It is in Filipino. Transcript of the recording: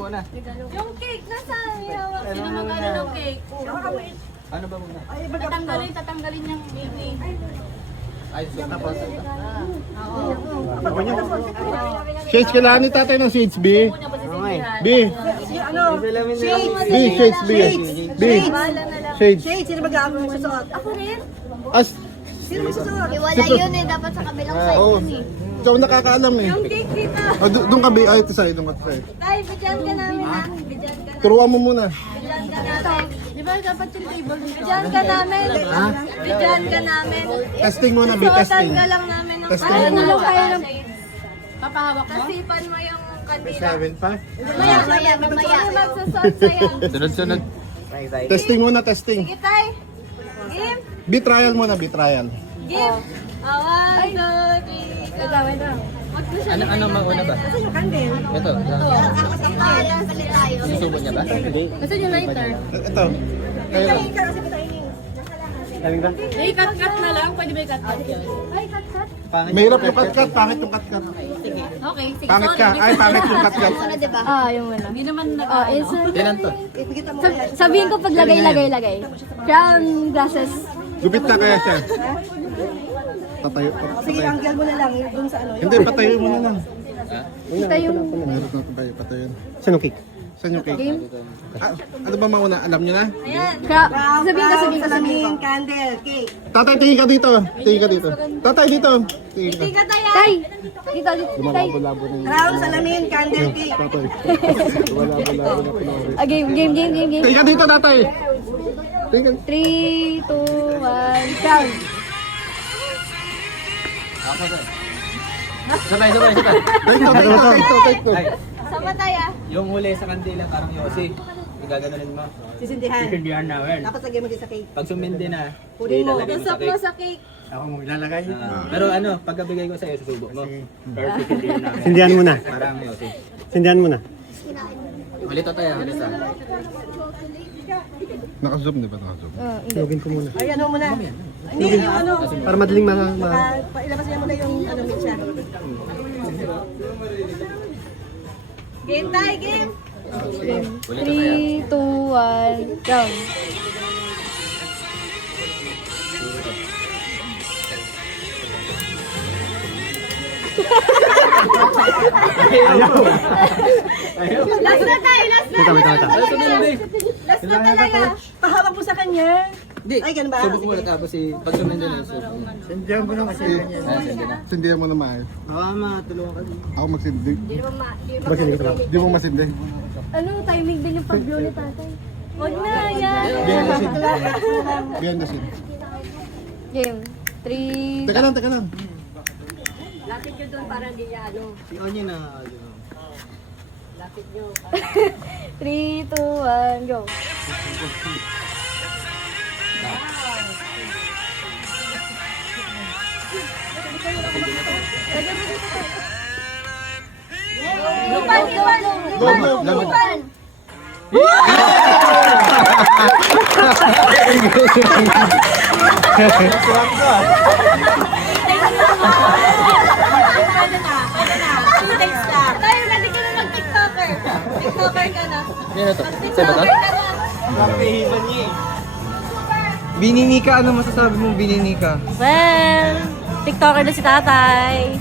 muna? Yung cake, nasaan? Sino mag-ano ng cake? Ano ba muna? Tatanggalin yung baby. Ay, so tapos. Shades, kailangan ni tatay ng shades, B. B. B, shades, B. B. Shades. Shade, sino mag-aamon mo susuot? Ako rin. As, Sino magsusuot? Iwala yun eh, dapat sa kabilang side oo. yun eh. Ikaw nakakaalam eh. Yung cake dito. Oh, doon ka, B. Ay, ito sa'yo, doon ka sa'yo. Tay, bigyan ka namin ha. Bigyan ka Turuan mo muna. Bigyan ka namin. Di ba dapat yung table dito? Bigyan ka namin. Bigyan ka namin. Testing muna, B. Suotan Testing. ka lang namin ng Testing. ano Ano lang tayo ng... Papahawak mo? Kasipan mo yung kandila. 7 pa. Mamaya. Sino magsusot sa'yo? Sunod-sunod. Testing muna, testing. Sige, tay. Game. B trial muna, B trial. Game. One, two, three, go. Ano mauna ba? Yung candle. Ito. Ang pangalan palit tayo. Susubo niya ba? Hindi. Gusto nyo lighter? Ito. Kayo lang. Eh, cut-cut na lang. Pwede ba i-cut-cut yun? Ay, cut-cut? Mahirap yung cut-cut, pangit yung cut-cut. Okay, sige. Pangit ka, ay pangit yung cut-cut. Ano diba? Yung muna. Hindi naman insert. Kailan to? Sabihin ko pag lagay. Crown glasses. Gupit na kaya siya. Tatayo, Sige, patayo. angle mo na lang dun sa ano. Hindi, patayo mo na lang. Kita yung... Meron na patayo, patayo. Saan yung cake? Saan yung cake? Ah, ano ba mauna? Alam nyo na? Sabihin ko. Salamin, candle, cake. Tatay, tingin ka dito. Tingin ka dito. Tatay, dito. Tingin ka. Ika tayo. Tay! Dito. Tay! Lumababo-labo na yun. Crown, salamin, candle, cake. Tatay. Lumababo-labo na kunwari. Game. Tingin ka dito, tatay. Tingin ka. 3, 2, 1, crown. Ako to. Sabay. Dito. Ay, Sama tayo. yung huli sa kandila parang yosi. Igaganunin mo. Sisindihan. Hindi namin. Tapos lagyan mo din sa cake. Pag sumindi na, Kunin mo. ilalagay mo sa Tusok mo cake. sa cake. Ako mo ilalagay. Pero ano, pagkabigay ko sa'yo, susubo mo. Perfect hindi namin. Sindihan mo na. Parang yosi. Sindihan mo na. Ulit tayo, ulit tayo. Naka-zoom, di ba? Naka-zoom. Login ko muna. Ay, ano mo na. Hindi, yung ano. Para madaling Ilabas niya mo na yung ano, mitya. Game tayo, game. Ulit tayo. 3, 2, 1, crown. Last na tayo, last na. Last na talaga. Pahawak mo sa kanya. Hindi. Ay, ganun ba? Subok mo na tapos pag sumindi na, susubo mo. Sindihan mo na kasi. Sindi na. Sindihan mo na maayos. Matulungan ka din. Ako magsindi. Masindi ka lang. Di mo masindi. Ano, timing din yung pag-blow ni tatay. Huwag na, yan. Behind the scene. Behind the scene. Game. 3, Teka lang. lapit nyo doon para hindi niya ano. Si Onye na. Lapit nyo. 3, 2, 1, go. Lupan! Lupan! Tayo, pwede ka na mag-tiktoker. Tiktoker ka na. Yan to. Sa'yo ba to? Kahiban niya eh. Bininika, ano masasabi mong bininika? Well, tiktoker na si tatay.